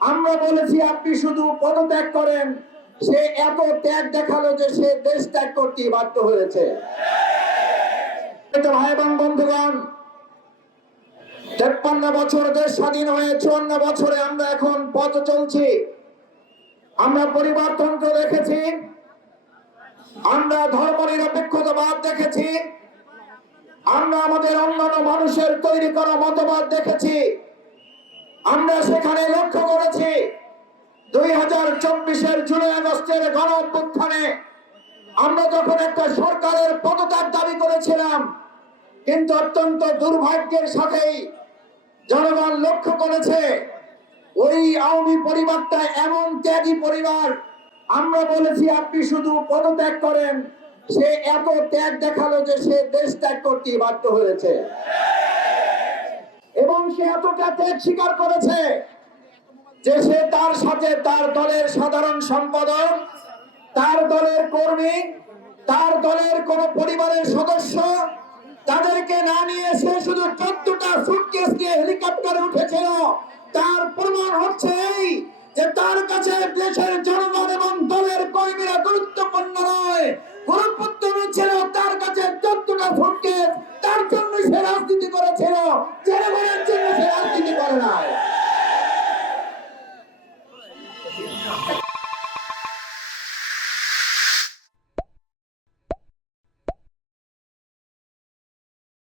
আমরা বলেছি আপনি শুধু পদত্যাগ করেন, সে এত ত্যাগ দেখালো যে সে দেশ ত্যাগ করতে বাধ্য হয়েছে। ভাই এবং বন্ধুগণ, 53 বছর দেশ স্বাধীন হয়ে 54 বছরে আমরা এখন পথ চলছি। আমরা পরিবর্তনকে দেখেছি, আমরা ধর্মনিরপেক্ষতাবাদ দেখেছি, আমরা আমাদের অন্যান্য মানুষের তৈরি করা মতবাদ দেখেছি। আমরা সেখানে লক্ষ্য করেছি 2024-এর জুলাই আগস্টের গণ অভ্যুত্থানে আমরা যখন একটা সরকারের পদত্যাগ দাবি করেছিলাম, কিন্তু অত্যন্ত দুর্ভাগ্যের সাথেই জনগণ লক্ষ্য করেছে ওই আওয়ামী পরিবারটা এমন ত্যাগী পরিবার। আমরা বলেছি আপনি শুধু পদত্যাগ করেন, সে এত ত্যাগ দেখালো যে সে দেশ ত্যাগ করতে বাধ্য হয়েছে এবং সে এতটা ত্যাগ স্বীকার করেছে যে সে তার সাথে তার দলের সাধারণ সম্পাদক, তার দলের কর্মী, তার দলের কোন পরিবারের সদস্য তাদেরকে না নিয়ে সে শুধু 14টা সুটকেস নিয়ে হেলিকপ্টারে উঠেছিল। তার প্রমাণ হচ্ছে এই যে তার কাছে দেশের জনগণ এবং দলের কর্মীরা গুরুত্বপূর্ণ নয়, গুরুত্ব